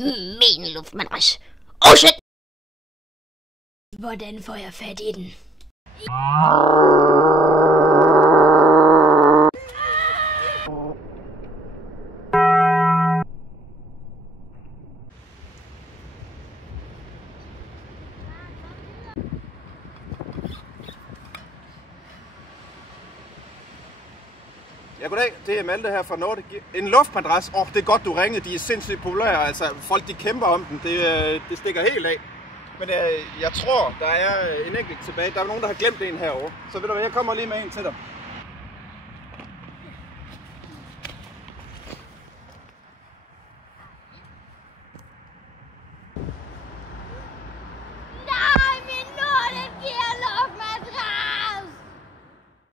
Min luftmadras. Oh shit! Hvordan får jeg fat i den? Ja, goddag. Det er Malte her fra Nordic. En luftmadras. Det er godt, du ringede. De er sindssygt populære. Altså, folk de kæmper om den. Det stikker helt af. Men jeg tror, der er en enkelt tilbage. Der er nogen, der har glemt en herovre. Så ved du hvad, jeg kommer lige med en til dig.